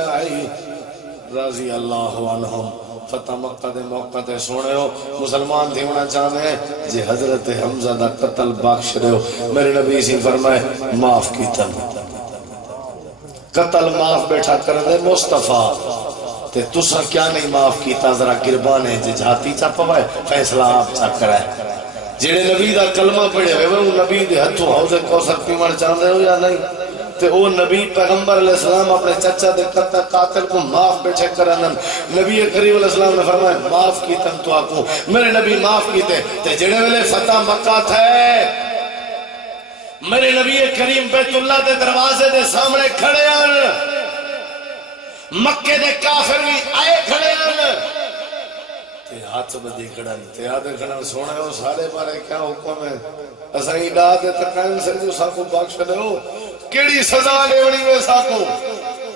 آئی رضی اللہ عنہم فتح مکہ دے موقع تے سونے ہو مسلمان تھی ہونا چاہتے ہیں جی حضرت حمزہ دا قتل بخش رہے ہو میرے نبی سی فرمائے معاف کیتا قتل معاف بیٹھا کر دے مصطفیٰ تے تسا کیا نہیں معاف کیتا ذرا گربانے جی جھاتی چاپوائے فیصلہ آپ چاک کرائے جیڑے نبی دا کلمہ پڑھے ہوئے وہ نبی دے ہتھوں حوض کوثر پیمن چاہتے ہو یا نہیں تے او نبی پیغمبر علیہ السلام اپنے چچا دے قاتل کو معاف بیٹھے کرنن نبی کریم علیہ السلام نے فرمایا معاف کیتن تو آکو میرے نبی معاف کیتے تے جڑے ویلے فتح مکہ تھے میرے نبی کریم بیت اللہ دے دروازے دے سامنے کھڑے ہیں مکے دے کافر بھی آئے کھڑے ہیں تے ہاتھ بدی کھڑن تے آدھے کھڑن سونے ہو سارے بارے کیا حکم ہے اسائی ڈا دے تقائن سے جو ساکو باکش دے ہو کیڑی سزا لیونی میں ساکو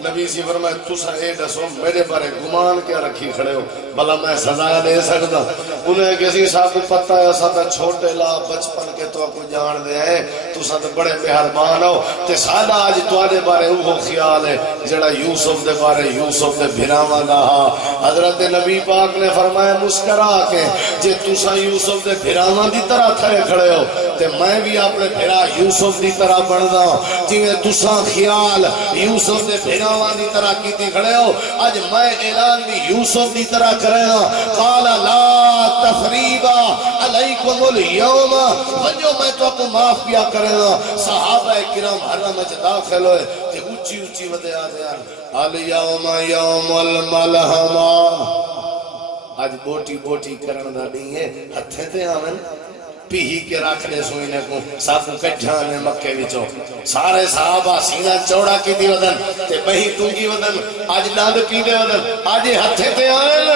نبی سی فرمائے تسا اے دسو میرے بارے گمان کیا رکھی کھڑے ہو بھلا میں سزا دے سکتا انہیں کسی ساکو پتہ ہے ساتھ چھوٹے لا بچپن کے تو آپ کو جان دے ہیں تو ساتھ بڑے مہربان ہو تے سادہ آج توارے بارے وہ خیال ہے جڑا یوسف دے بارے یوسف دے بھراما دہا حضرت نبی پاک نے فرمایا مسکرا کے جے تسا یوسف دے بھراما دی طرح تھے کھڑے ہو تے میں بھی اپنے بھرا یوسف دی طرح بڑھدا ہوں جویں تسا خیال یوسف دے بھراما دی طرح کیتی کھڑے ہو آج میں اعلان بھی یوسف دی طرح کرے ہوں قال لا تفریبا علیکم اليوم وجو میں تو آپ کو معاف کیا کرے ہوں صحابہ کرام حرم اچھ داخل ہوئے کہ اچھی اچھی ودے آدھے الیوم یوم الملحمہ آج بوٹی بوٹی کرن دا نہیں ہے ہتھے تے آمن پیہی کے رکھ لے سوئینے کو ساتھ کٹھانے مکے وچوں سارے صحابہ سینہ چوڑا کی دی ودن تے بہی تو کی ودن آج ڈاند کی دے ودن آج ہتھے تے آئل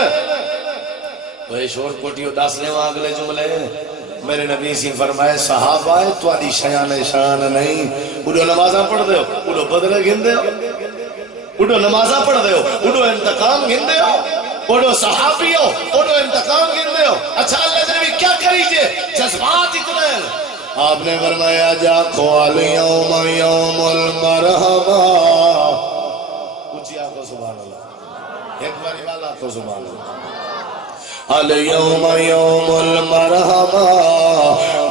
وہی شور کوٹیو دس لے وہاں اگلے جملے میرے نبی سی فرمائے صحابہ تو آدھی شیان شان نہیں اڑو نمازہ پڑھ دے ہو اڑو بدلے گھن دے ہو اڑو نمازہ پڑھ دے ہو اڑو انتقام گھن دے ہو اڑو صحابی ہو اڑو انتقام گھن دے ہو اچھا اللہ نے بھی کیا کریجے جذبات اتنے آپ نے فرمایا جا کھوال یوم یوم المرحمہ اچھی آنکھو سبحان اللہ ایک باری والا تو سبحان اللہ الیوم یوم المرحمہ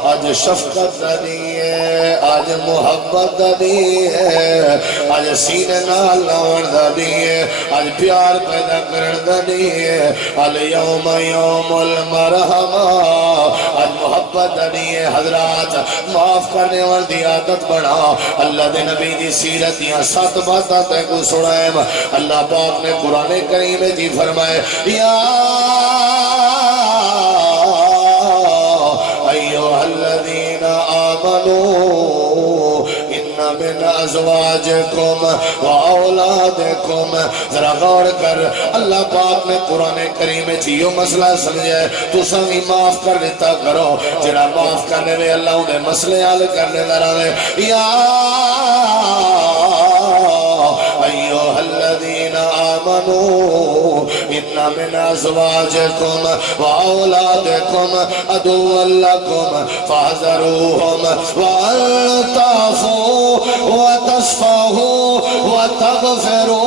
آج شفقت دنی ہے آج محبت دنی ہے آج سینے نال لون دنی ہے آج پیار پیدا کرن دنی ہے الیوم یوم المرحمہ آج محبت دنی ہے حضرات معاف کرنے والی عادت بڑھا اللہ دے نبی دی سیرت دیاں 7 باتاں تے کو سنائیں اللہ پاک نے قرآن کریم جی فرمائے یا ایوہ الذین آمنوا ان من ازواجکم و اولادکم ذرا غور کر اللہ پاک نے قرآن کریم چیو مسئلہ سمجھے تو سنگی معاف کر دیتا کرو جرا معاف کرنے میں اللہ انہیں مسئلے حل کرنے درانے یا ایوہ الذین آمنوا ان من ازواجکم و اولادکم عدوا لکم فاحذروہم وان تعفوا وتصفحوا وتغفروا